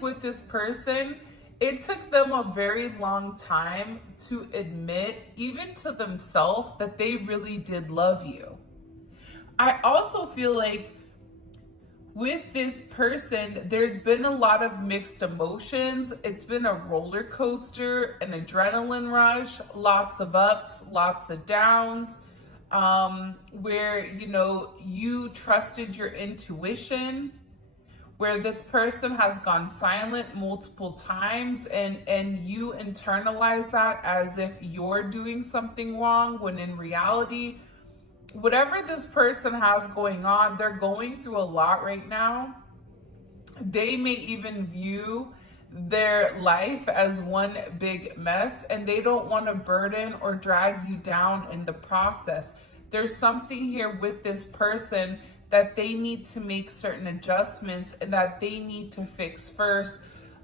like with this person, it took them a very long time to admit, even to themselves, that they really did love you. I also feel like with this person, there's been a lot of mixed emotions. It's been a roller coaster, an adrenaline rush, lots of ups, lots of downs, where, you know, you trusted your intuition, where this person has gone silent multiple times, and you internalize that as if you're doing something wrong, when in reality, whatever this person has going on, they're going through a lot right now. They may even view their life as one big mess, and they don't want to burden or drag you down in the process. There's something here with this person that they need to make certain adjustments and that they need to fix first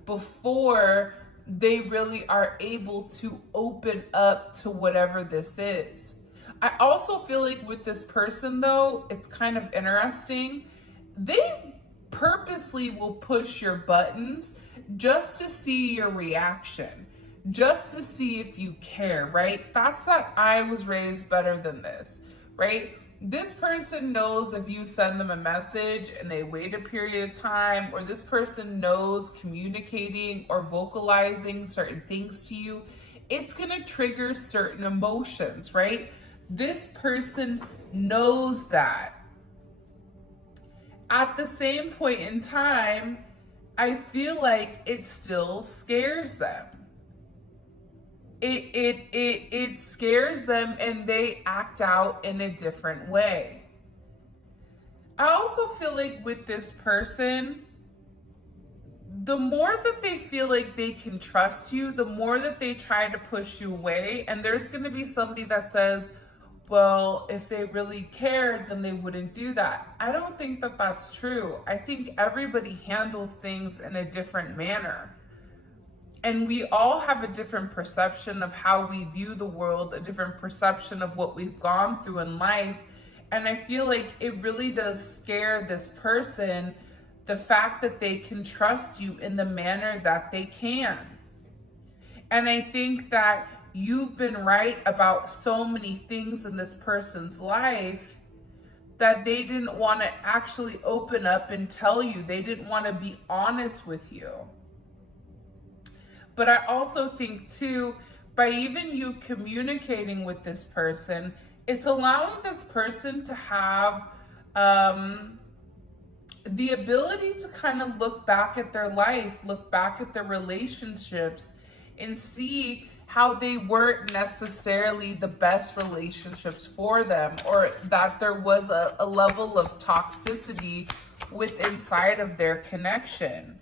before they really are able to open up to whatever this is. I also feel like with this person, though, it's kind of interesting. They purposely will push your buttons just to see your reaction, just to see if you care, right? That's that I was raised better than this, right? This person knows if you send them a message and they wait a period of time, or this person knows communicating or vocalizing certain things to you, it's gonna trigger certain emotions, right? This person knows that. At the same point in time, I feel like it still scares them. It scares them, and they act out in a different way. I also feel like with this person, the more that they feel like they can trust you, the more that they try to push you away. And there's going to be somebody that says, well, if they really cared, then they wouldn't do that. I don't think that that's true. I think everybody handles things in a different manner. And we all have a different perception of how we view the world, a different perception of what we've gone through in life. And I feel like it really does scare this person, the fact that they can trust you in the manner that they can. And I think that you've been right about so many things in this person's life that they didn't want to actually open up and tell you. They didn't want to be honest with you. But I also think too, by even you communicating with this person, it's allowing this person to have the ability to kind of look back at their life, look back at their relationships, and see how they weren't necessarily the best relationships for them, or that there was a level of toxicity with inside of their connection.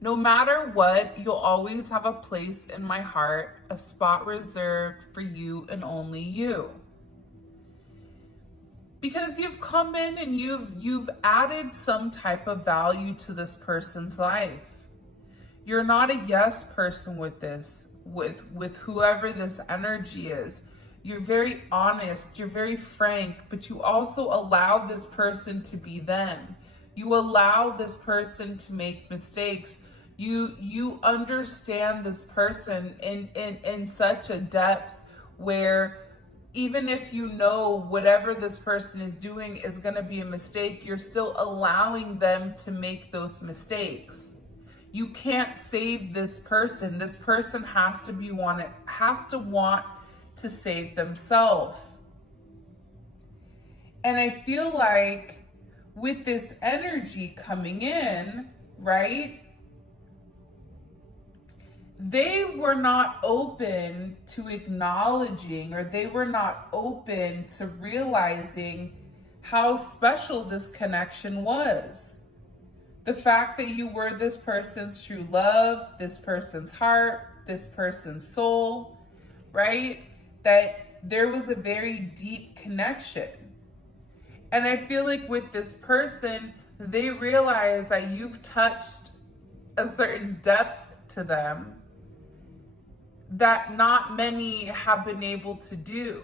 No matter what, you'll always have a place in my heart, a spot reserved for you and only you. Because you've come in and you've added some type of value to this person's life. You're not a yes person with this, with whoever this energy is. You're very honest, you're very frank, but you also allow this person to be them. You allow this person to make mistakes. You understand this person in such a depth where even if you know whatever this person is doing is going to be a mistake, you're still allowing them to make those mistakes. You can't save this person. This person has to want to save themselves. And I feel like with this energy coming in, right? They were not open to acknowledging, or they were not open to realizing how special this connection was. The fact that you were this person's true love, this person's heart, this person's soul, right? That there was a very deep connection. And I feel like with this person, they realize that you've touched a certain depth to them that not many have been able to do.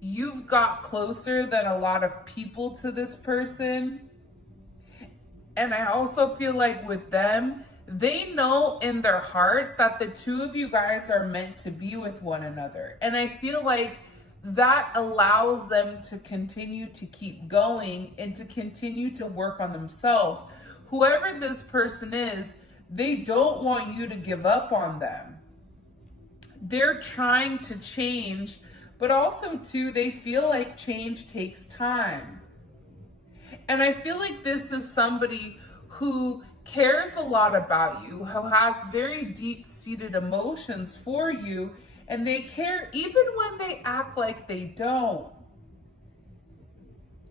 You've got closer than a lot of people to this person. And I also feel like with them, they know in their heart that the two of you guys are meant to be with one another. And I feel like that allows them to continue to keep going and to continue to work on themselves. Whoever this person is, they don't want you to give up on them. They're trying to change, but also too, they feel like change takes time. And I feel like this is somebody who cares a lot about you, who has very deep-seated emotions for you, and they care even when they act like they don't.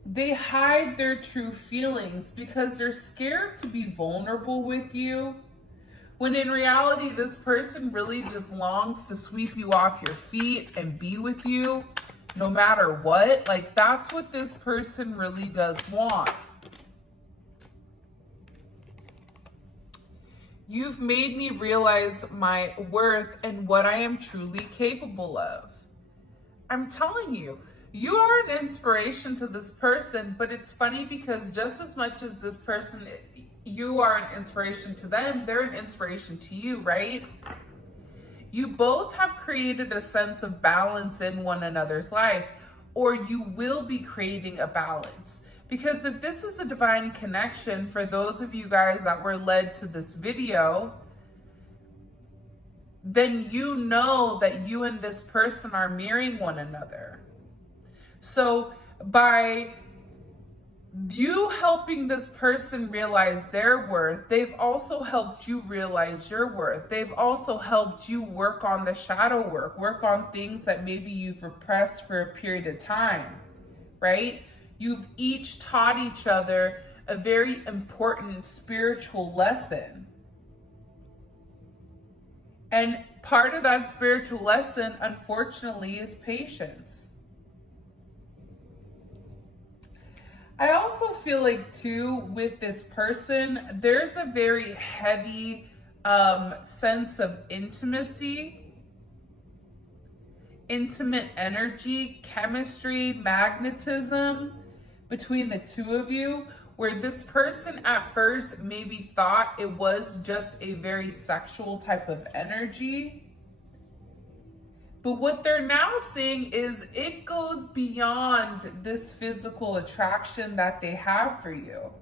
They hide their true feelings because they're scared to be vulnerable with you, when in reality, this person really just longs to sweep you off your feet and be with you no matter what. Like, that's what this person really does want. You've made me realize my worth and what I am truly capable of. I'm telling you, you are an inspiration to this person, but it's funny because just as much as this person, you are an inspiration to them, they're an inspiration to you, right? You both have created a sense of balance in one another's life, or you will be creating a balance. Because if this is a divine connection for those of you guys that were led to this video, then you know that you and this person are mirroring one another. So by you helping this person realize their worth, they've also helped you realize your worth. They've also helped you work on the shadow work on things that maybe you've repressed for a period of time, right? You've each taught each other a very important spiritual lesson. And part of that spiritual lesson, unfortunately, is patience. I also feel like too, with this person, there's a very heavy sense of intimacy, intimate energy, chemistry, magnetism between the two of you, where this person at first maybe thought it was just a very sexual type of energy. But what they're now seeing is it goes beyond this physical attraction that they have for you.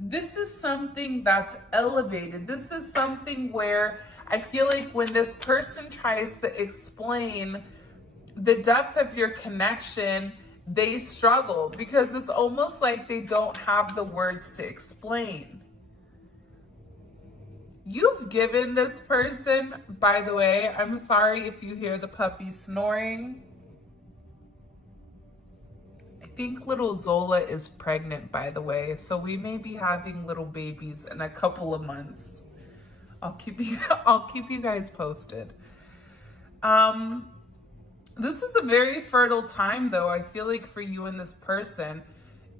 This is something that's elevated. This is something where I feel like when this person tries to explain the depth of your connection, they struggle because it's almost like they don't have the words to explain. You've given this person, by the way, I'm sorry if you hear the puppy snoring. I think little Zola is pregnant, by the way, so we may be having little babies in a couple of months. I'll keep you guys posted. This is a very fertile time, though, I feel like, for you and this person.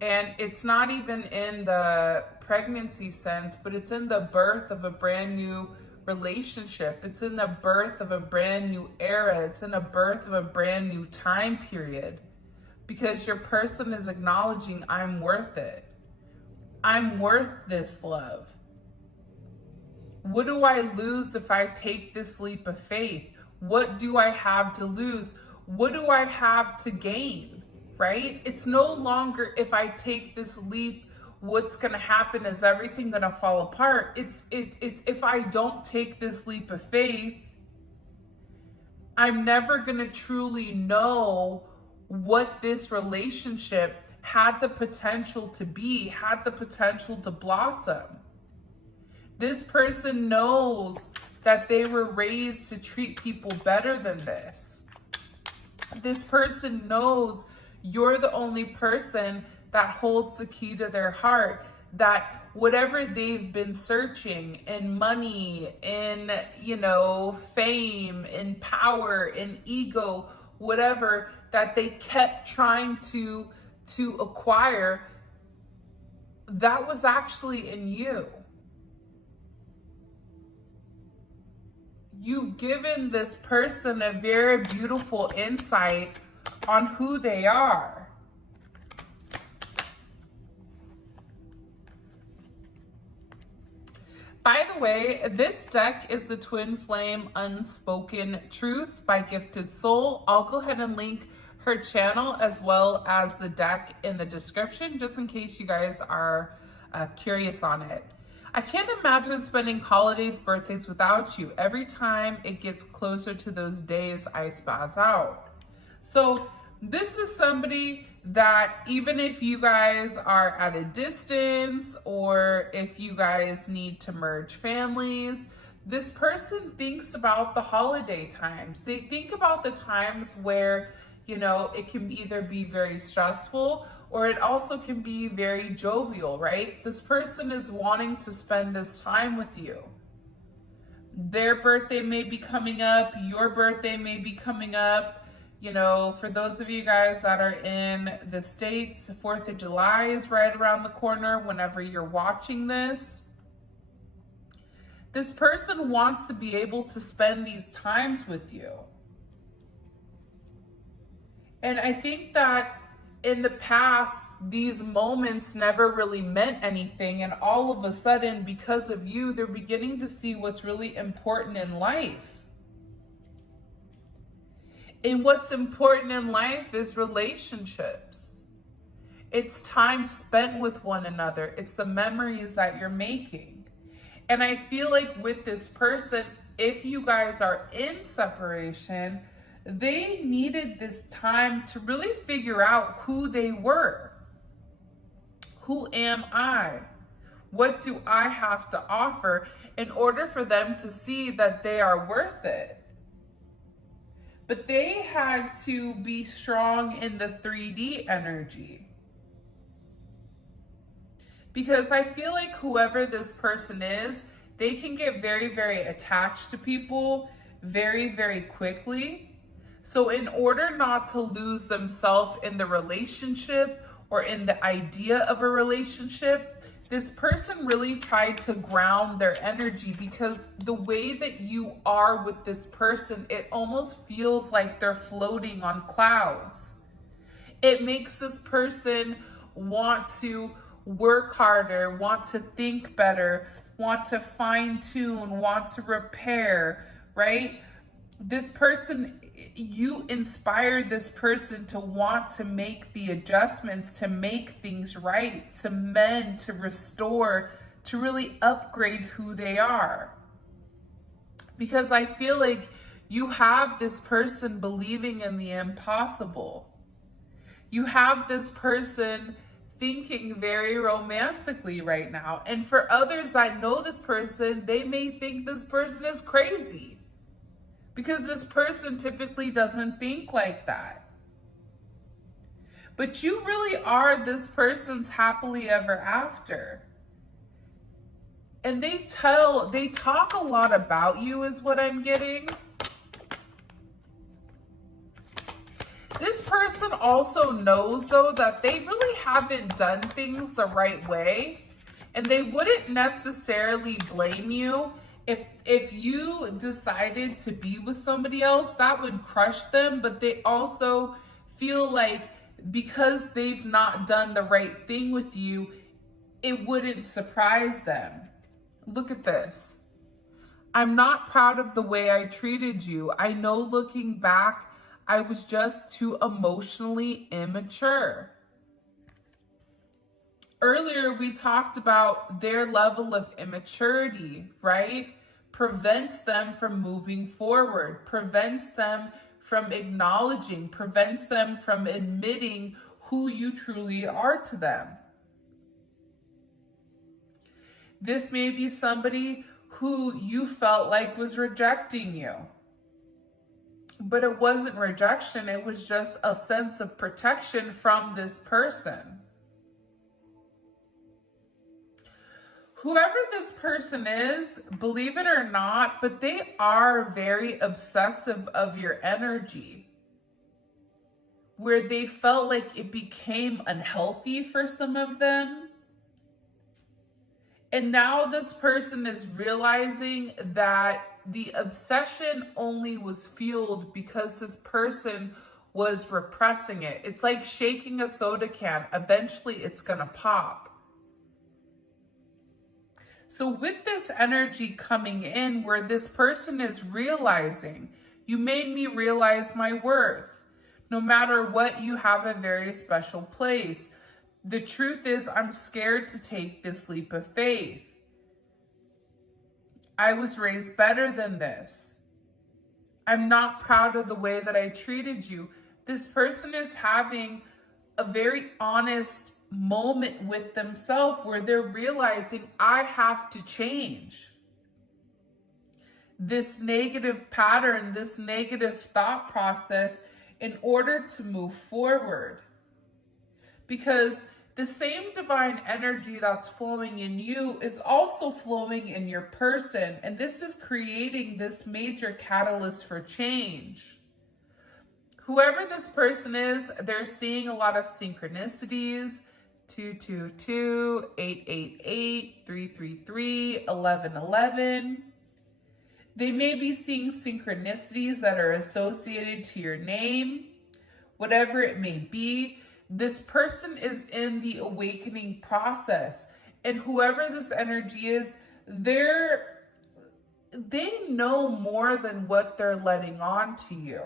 And it's not even in the pregnancy sense, but it's in the birth of a brand new relationship. It's in the birth of a brand new era. It's in the birth of a brand new time period. Because your person is acknowledging, I'm worth it. I'm worth this love. What do I lose if I take this leap of faith? What do I have to lose? What do I have to gain, right? It's no longer if I take this leap, what's going to happen? Is everything going to fall apart? It's if I don't take this leap of faith, I'm never going to truly know what this relationship had the potential to be, had the potential to blossom. This person knows that they were raised to treat people better than this. This person knows you're the only person that holds the key to their heart, that whatever they've been searching in money, in, fame, in power, in ego, whatever, that they kept trying to acquire, that was actually in you. You've given this person a very beautiful insight on who they are. By the way, this deck is the Twin Flame Unspoken Truths by Gifted Soul. I'll go ahead and link her channel as well as the deck in the description, just in case you guys are curious on it. I can't imagine spending holidays, birthdays without you. Every time it gets closer to those days, I spaz out. So this is somebody that even if you guys are at a distance or if you guys need to merge families, this person thinks about the holiday times. They think about the times where, you know, it can either be very stressful or it also can be very jovial, right? This person is wanting to spend this time with you. Their birthday may be coming up, your birthday may be coming up. You know, for those of you guys that are in the States, 4th of July is right around the corner whenever you're watching this. This person wants to be able to spend these times with you. And I think that in the past, these moments never really meant anything. And all of a sudden, because of you, they're beginning to see what's really important in life. And what's important in life is relationships. It's time spent with one another. It's the memories that you're making. And I feel like with this person, if you guys are in separation, they needed this time to really figure out who they were. Who am I? What do I have to offer in order for them to see that they are worth it? But they had to be strong in the 3D energy. Because I feel like whoever this person is, they can get very, very attached to people very, very quickly. So in order not to lose themselves in the relationship or in the idea of a relationship, this person really tried to ground their energy, because the way that you are with this person, it almost feels like they're floating on clouds. It makes this person want to work harder, want to think better, want to fine tune, want to repair, right? This person, you inspired this person to want to make the adjustments, to make things right, to mend, to restore, to really upgrade who they are. Because I feel like you have this person believing in the impossible. You have this person thinking very romantically right now. And for others that know this person, they may think this person is crazy. Because this person typically doesn't think like that. But you really are this person's happily ever after. And they talk a lot about you is what I'm getting. This person also knows though that they really haven't done things the right way. And they wouldn't necessarily blame you if you decided to be with somebody else. That would crush them, but they also feel like because they've not done the right thing with you, it wouldn't surprise them. Look at this. I'm not proud of the way I treated you. I know looking back, I was just too emotionally immature. Earlier, we talked about their level of immaturity, right? Prevents them from moving forward, prevents them from acknowledging, prevents them from admitting who you truly are to them. This may be somebody who you felt like was rejecting you. But it wasn't rejection, it was just a sense of protection from this person. Whoever this person is, believe it or not, but they are very obsessive of your energy, where they felt like it became unhealthy for some of them. And now this person is realizing that the obsession only was fueled because this person was repressing it. It's like shaking a soda can. Eventually it's gonna pop. So with this energy coming in where this person is realizing, you made me realize my worth. No matter what, you have a very special place. The truth is, I'm scared to take this leap of faith. I was raised better than this. I'm not proud of the way that I treated you. This person is having a very honest moment with themselves where they're realizing, I have to change. This negative pattern, this negative thought process in order to move forward. Because the same divine energy that's flowing in you is also flowing in your person. And this is creating this major catalyst for change. Whoever this person is, they're seeing a lot of synchronicities. 222, 888, 333, 1111. They may be seeing synchronicities that are associated to your name, whatever it may be. This person is in the awakening process, and whoever this energy is, they know more than what they're letting on to you.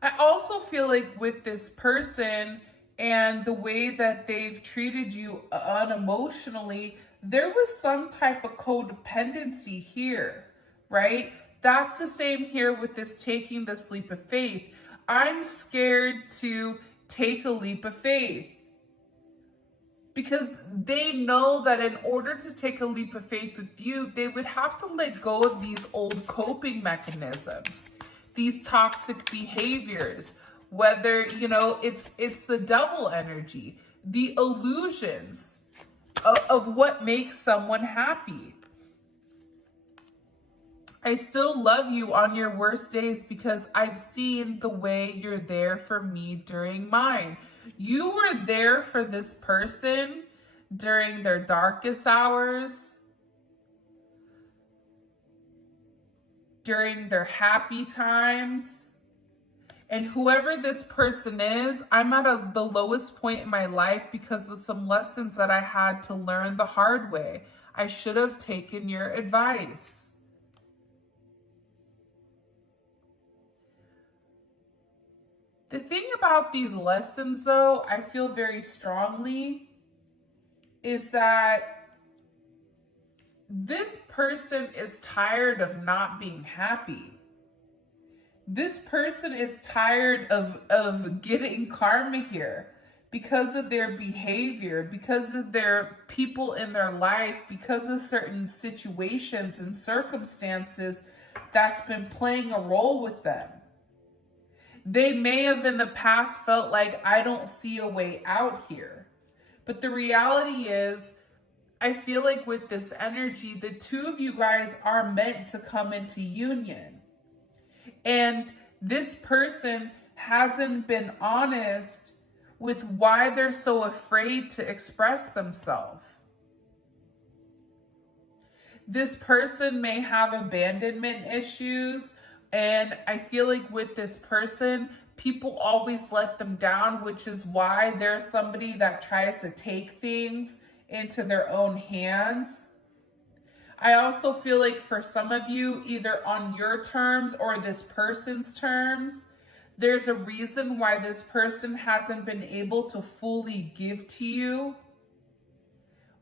I also feel like with this person and the way that they've treated you unemotionally, there was some type of codependency here, right? That's the same here with this taking this leap of faith. I'm scared to take a leap of faith because they know that in order to take a leap of faith with you, they would have to let go of these old coping mechanisms, these toxic behaviors, whether, you know, it's the devil energy, the illusions of what makes someone happy. I still love you on your worst days because I've seen the way you're there for me during mine. You were there for this person during their darkest hours, during their happy times. And whoever this person is, I'm at the lowest point in my life because of some lessons that I had to learn the hard way. I should have taken your advice. The thing about these lessons, though, I feel very strongly, is that this person is tired of not being happy. This person is tired of getting karma here because of their behavior, because of their people in their life, because of certain situations and circumstances that's been playing a role with them. They may have in the past felt like, I don't see a way out here. But the reality is, I feel like with this energy, the two of you guys are meant to come into union. And this person hasn't been honest with why they're so afraid to express themselves. This person may have abandonment issues. And I feel like with this person, people always let them down, which is why there's somebody that tries to take things into their own hands. I also feel like for some of you, either on your terms or this person's terms, there's a reason why this person hasn't been able to fully give to you.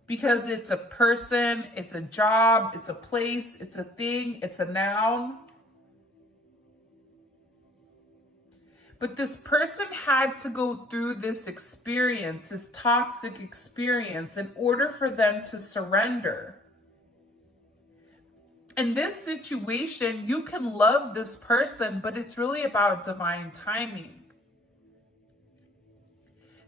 Because it's a person, it's a job, it's a place, it's a thing, it's a noun. But this person had to go through this experience, this toxic experience, in order for them to surrender. In this situation, you can love this person, but it's really about divine timing.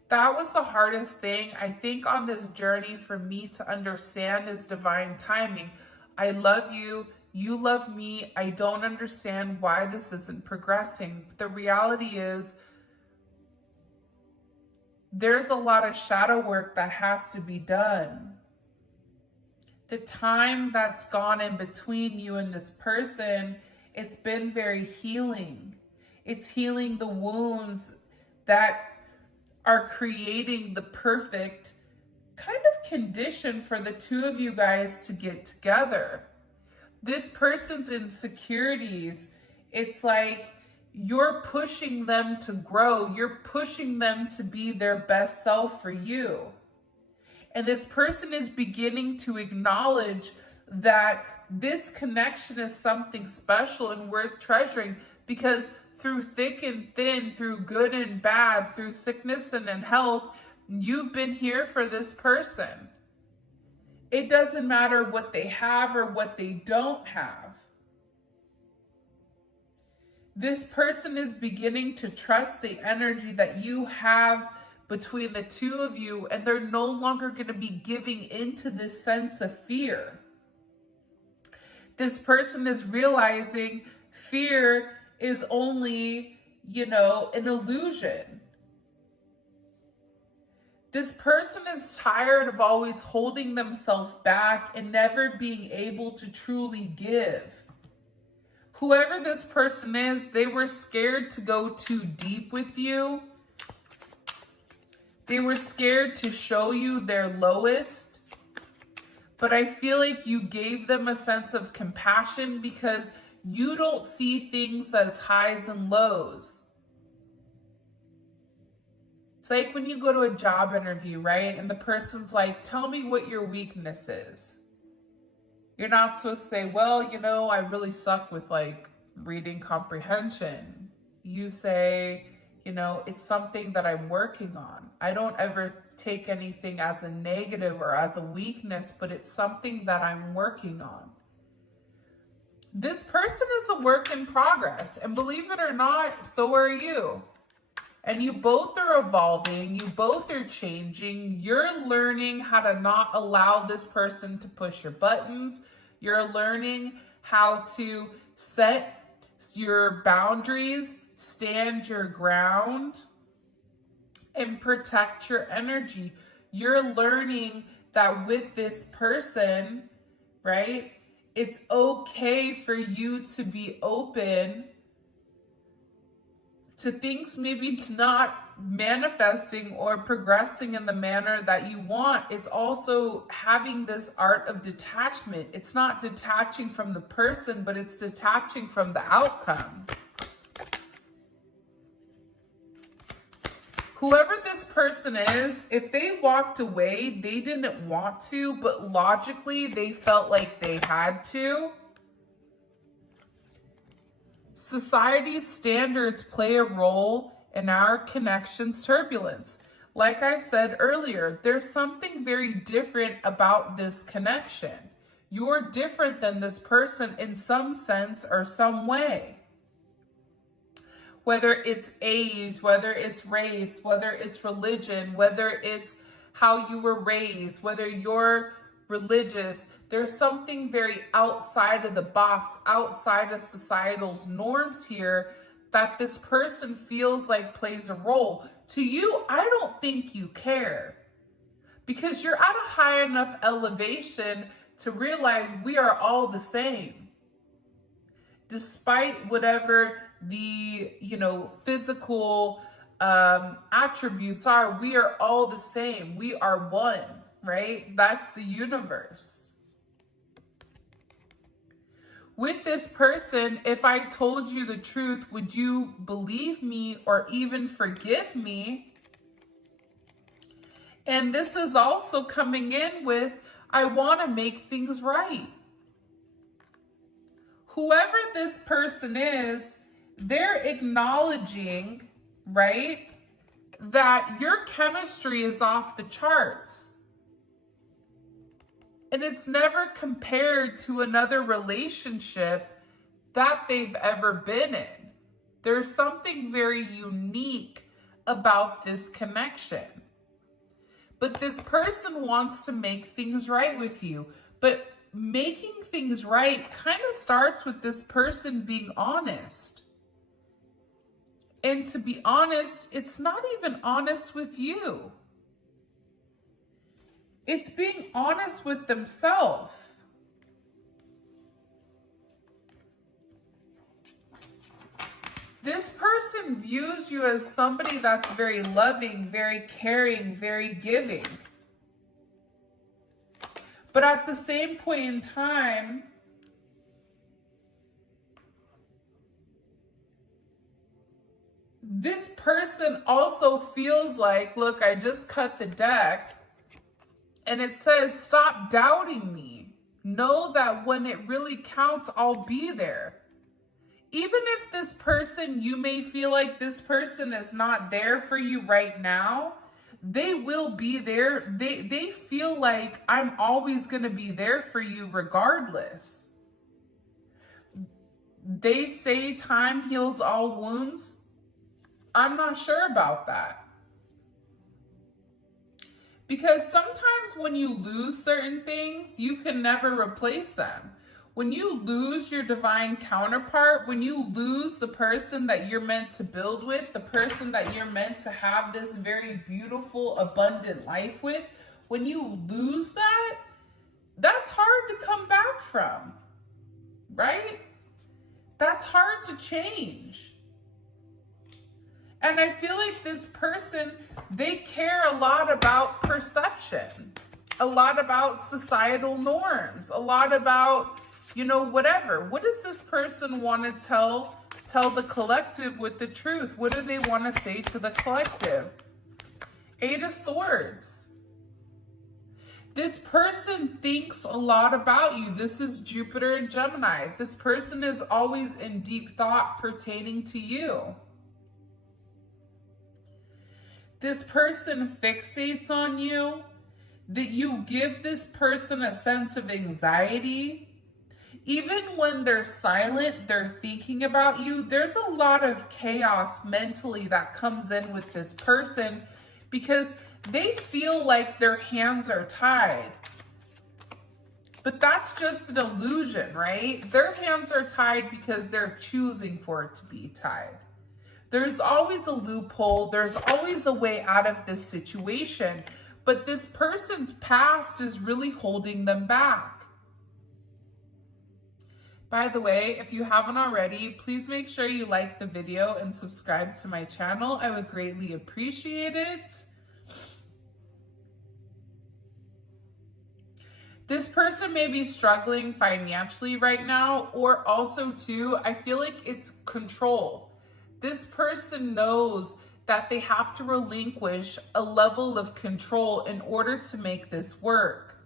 That was the hardest thing, I think, on this journey for me to understand is divine timing. I love you. You love me. I don't understand why this isn't progressing. The reality is there's a lot of shadow work that has to be done. The time that's gone in between you and this person, it's been very healing. It's healing the wounds that are creating the perfect kind of condition for the two of you guys to get together. This person's insecurities, it's like you're pushing them to grow. You're pushing them to be their best self for you. And this person is beginning to acknowledge that this connection is something special and worth treasuring, because through thick and thin, through good and bad, through sickness and in health, you've been here for this person. It doesn't matter what they have or what they don't have. This person is beginning to trust the energy that you have between the two of you, and they're no longer going to be giving into this sense of fear. This person is realizing fear is only, an illusion. This person is tired of always holding themselves back and never being able to truly give. Whoever this person is, they were scared to go too deep with you. They were scared to show you their lowest. But I feel like you gave them a sense of compassion because you don't see things as highs and lows. It's like when you go to a job interview, right? And the person's like, tell me what your weakness is. You're not supposed to say, well, I really suck with reading comprehension. You say, it's something that I'm working on. I don't ever take anything as a negative or as a weakness, but it's something that I'm working on. This person is a work in progress, and believe it or not, so are you. And you both are evolving, you both are changing. You're learning how to not allow this person to push your buttons. You're learning how to set your boundaries, stand your ground, and protect your energy. You're learning that with this person, right, it's okay for you to be open to things maybe not manifesting or progressing in the manner that you want. It's also having this art of detachment. It's not detaching from the person, but it's detaching from the outcome. Whoever this person is, if they walked away, they didn't want to, but logically they felt like they had to. Society's standards play a role in our connection's turbulence. Like I said earlier, there's something very different about this connection. You're different than this person in some sense or some way. Whether it's age, whether it's race, whether it's religion, whether it's how you were raised, whether you're religious, there's something very outside of the box, outside of societal's norms here that this person feels like plays a role. To you, I don't think you care, because you're at a high enough elevation to realize we are all the same. Despite whatever the, physical attributes are, we are all the same. We are one, right? That's the universe. With this person, if I told you the truth, would you believe me or even forgive me? And this is also coming in with, I want to make things right. Whoever this person is, they're acknowledging, right, that your chemistry is off the charts. And it's never compared to another relationship that they've ever been in. There's something very unique about this connection. But this person wants to make things right with you. But making things right kind of starts with this person being honest. And to be honest, it's not even honest with you. It's being honest with themselves. This person views you as somebody that's very loving, very caring, very giving. But at the same point in time, this person also feels like, look, I just cut the deck and it says, stop doubting me. Know that when it really counts, I'll be there. Even if this person, you may feel like this person is not there for you right now, they will be there. They feel like I'm always going to be there for you regardless. They say time heals all wounds. I'm not sure about that. Because sometimes when you lose certain things, you can never replace them. When you lose your divine counterpart, when you lose the person that you're meant to build with, the person that you're meant to have this very beautiful, abundant life with, when you lose that, that's hard to come back from, right? That's hard to change. And I feel like this person, they care a lot about perception, a lot about societal norms, a lot about, you know, whatever. What does this person want to tell the collective with the truth? What do they want to say to the collective? Eight of Swords. This person thinks a lot about you. This is Jupiter and Gemini. This person is always in deep thought pertaining to you. This person fixates on you, that you give this person a sense of anxiety. Even when they're silent, they're thinking about you. There's a lot of chaos mentally that comes in with this person because they feel like their hands are tied. But that's just an illusion, right? Their hands are tied because they're choosing for it to be tied. There's always a loophole. There's always a way out of this situation. But this person's past is really holding them back. By the way, if you haven't already, please make sure you like the video and subscribe to my channel. I would greatly appreciate it. This person may be struggling financially right now, or also too, I feel like it's control. This person knows that they have to relinquish a level of control in order to make this work.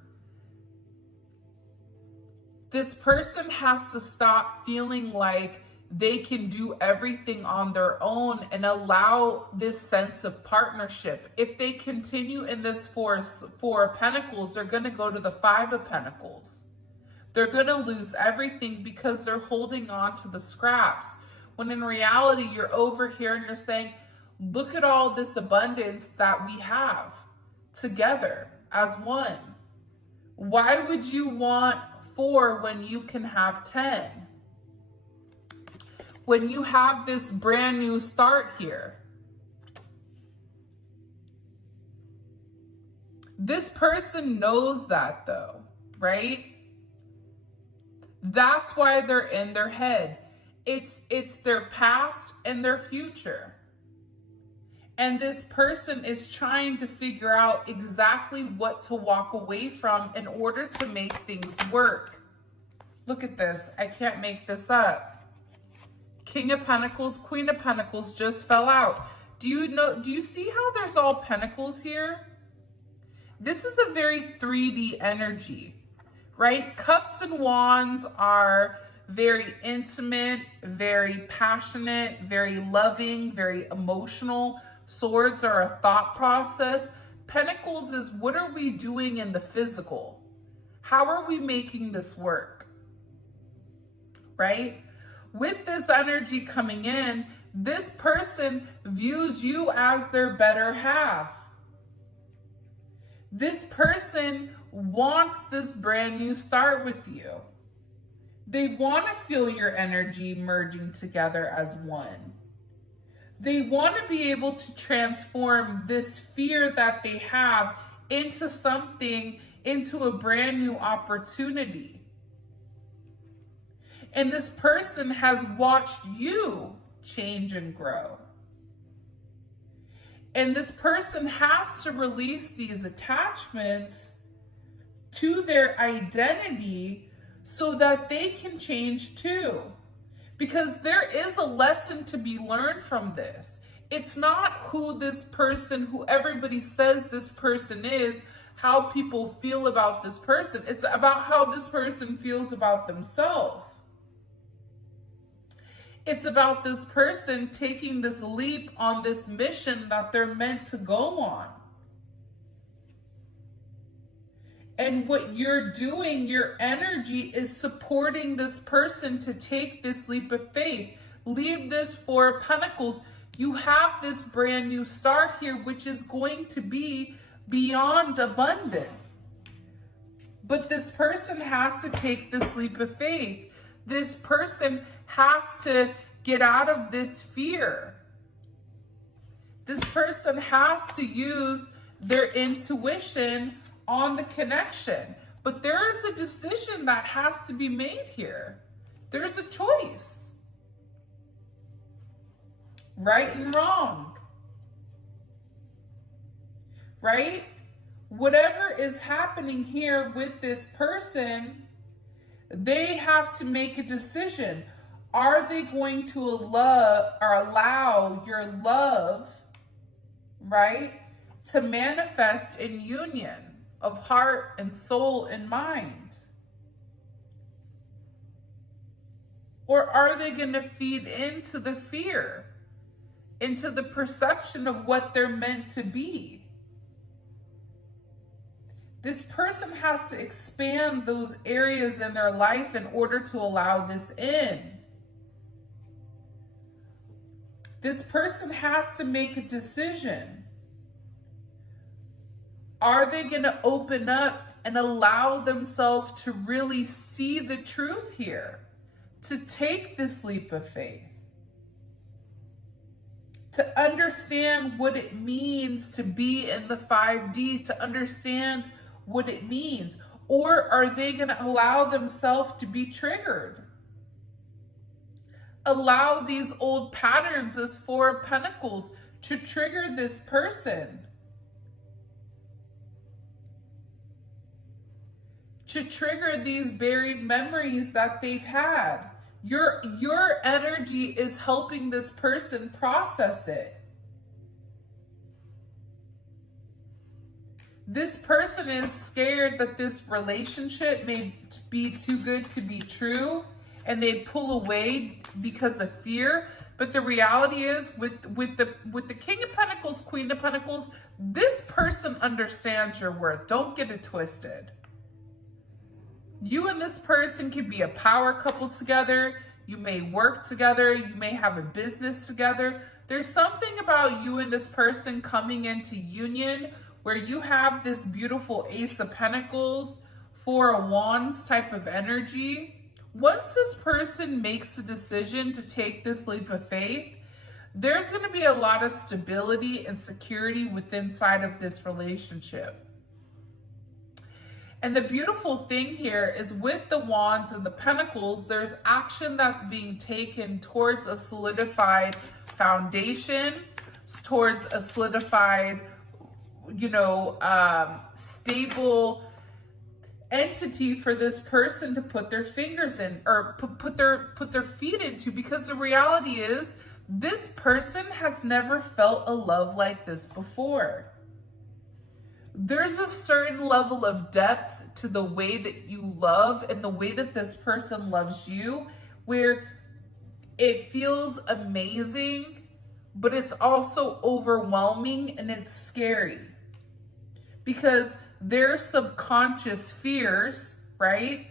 This person has to stop feeling like they can do everything on their own and allow this sense of partnership. If they continue in this Four of Pentacles, they're going to go to the Five of Pentacles. They're going to lose everything because they're holding on to the scraps. When in reality, you're over here and you're saying, look at all this abundance that we have together as one. Why would you want 4 when you can have 10? When you have this brand new start here. This person knows that though, right? That's why they're in their head. It's their past and their future. And this person is trying to figure out exactly what to walk away from in order to make things work. Look at this. I can't make this up. King of Pentacles, Queen of Pentacles just fell out. Do you see how there's all pentacles here? This is a very 3D energy, right? Cups and Wands are very intimate, very passionate, very loving, very emotional. Swords are a thought process. Pentacles is what are we doing in the physical? How are we making this work? Right? With this energy coming in, this person views you as their better half. This person wants this brand new start with you. They want to feel your energy merging together as one. They want to be able to transform this fear that they have into something, into a brand new opportunity. And this person has watched you change and grow. And this person has to release these attachments to their identity so that they can change too. Because there is a lesson to be learned from this. It's not who this person, who everybody says this person is, how people feel about this person. It's about how this person feels about themselves. It's about this person taking this leap on this mission that they're meant to go on. And what you're doing, your energy is supporting this person to take this leap of faith. Leave this Four of Pentacles. You have this brand new start here, which is going to be beyond abundant. But this person has to take this leap of faith. This person has to get out of this fear. This person has to use their intuition on the connection. But there is a decision that has to be made here. There's a choice. Right and wrong. Right? Whatever is happening here with this person, they have to make a decision. Are they going to allow your love, right, to manifest in union of heart and soul and mind? Or are they going to feed into the fear, into the perception of what they're meant to be? This person has to expand those areas in their life in order to allow this in. This person has to make a decision. Are they going to open up and allow themselves to really see the truth here? To take this leap of faith? To understand what it means to be in the 5D, to understand what it means? Or are they going to allow themselves to be triggered? Allow these old patterns as Four of Pentacles to trigger this person. To trigger these buried memories that they've had. Your energy is helping this person process it. This person is scared that this relationship may be too good to be true, and they pull away because of fear. But the reality is, with the King of Pentacles, Queen of Pentacles, this person understands your worth. Don't get it twisted. You and this person can be a power couple together. You may work together. You may have a business together. There's something about you and this person coming into union where you have this beautiful Ace of Pentacles, Four of Wands type of energy. Once this person makes a decision to take this leap of faith, there's going to be a lot of stability and security within inside of this relationship. And the beautiful thing here is with the Wands and the Pentacles, there's action that's being taken towards a solidified foundation, towards a solidified, stable entity for this person to put their fingers in, or put their feet into, because the reality is this person has never felt a love like this before. There's a certain level of depth to the way that you love and the way that this person loves you, where it feels amazing, but it's also overwhelming and it's scary. Because their subconscious fears, right,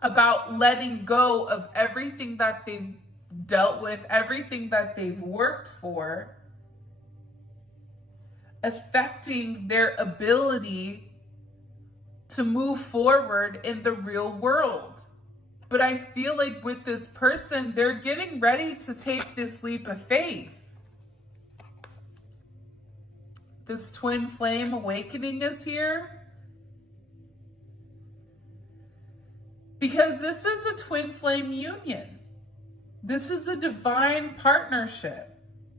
about letting go of everything that they've dealt with, everything that they've worked for, affecting their ability to move forward in the real world. But I feel like with this person, they're getting ready to take this leap of faith. This twin flame awakening is here. Because this is a twin flame union. This is a divine partnership.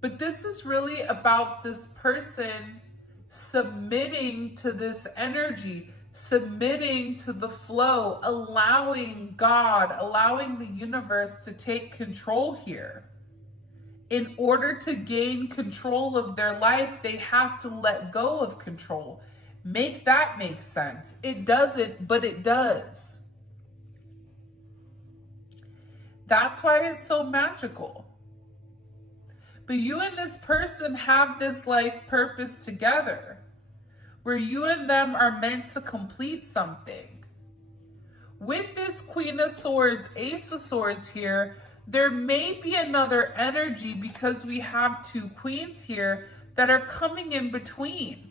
But this is really about this person submitting to this energy, submitting to the flow, allowing God, allowing the universe to take control here. In order to gain control of their life, they have to let go of control. Make that make sense. It doesn't, but it does. That's why it's so magical. But you and this person have this life purpose together, where you and them are meant to complete something. With this Queen of Swords, Ace of Swords here, there may be another energy because we have two queens here that are coming in between.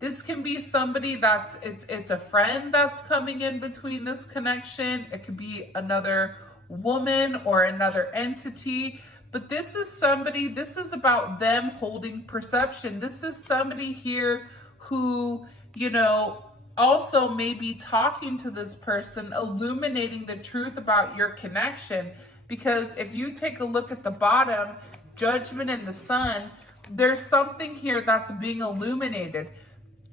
This can be somebody that's, it's a friend that's coming in between this connection. It could be another woman or another entity. But this is somebody, this is about them holding perception. This is somebody here who, you know, also may be talking to this person, illuminating the truth about your connection. Because if you take a look at the bottom, Judgment and the Sun, there's something here that's being illuminated.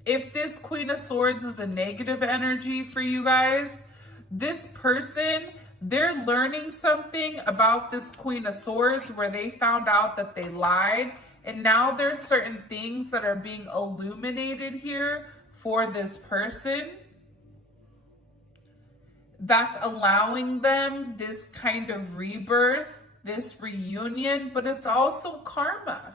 If this Queen of Swords is a negative energy for you guys, this person, they're learning something about this Queen of Swords where they found out that they lied. And now there's certain things that are being illuminated here for this person that's allowing them this kind of rebirth, this reunion, but it's also karma.